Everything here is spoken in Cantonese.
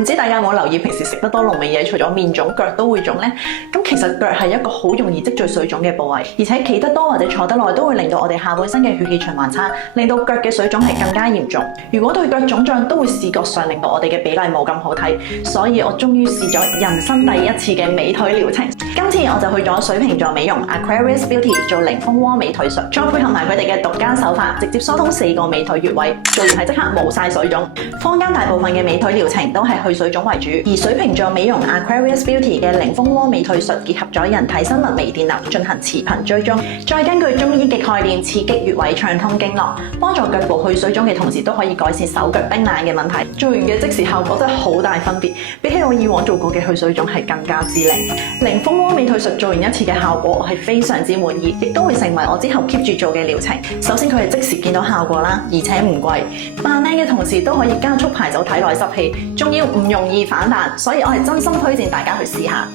唔知大家有冇留意，平時食得多濃味嘢，除咗面腫，腳都會腫呢？咁其實腳係一個好容易積聚水腫嘅部位，而且企得多或者坐得耐都會令到我哋下半身嘅血氣循環差，令到腳嘅水腫係更加嚴重。如果對腳腫脹，都會視覺上令到我哋嘅比例冇咁好睇，所以我終於試咗人生第一次嘅美腿療程。今次我就去咗水瓶座美容 Aquarius Beauty 做零蜂窩美腿術，再配合埋佢哋嘅獨家手法，直接疏通4個美腿穴位，做完係即刻冇晒水腫。坊間大部分嘅美腿療程都係去水腫為主，而水瓶座美容 Aquarius Beauty 嘅零蜂窩美腿術結合咗人體生物微電流進行磁頻追蹤，再根據中醫嘅概念刺激穴位暢通經絡，幫助腳部去水腫嘅同時都可以改善手腳冰冷嘅問題。做完嘅即時效果真係好大分別，比起我以往做過嘅去水腫係更加之靈。零蜂窩美腿術做完一次嘅效果，我係非常之滿意，亦都會成為我之後 keep 住做嘅療程。首先佢係即時見到效果啦，而且唔貴，扮靚嘅同時都可以加速排走體內濕氣，仲要唔容易反彈，所以我係真心推薦大家去試下。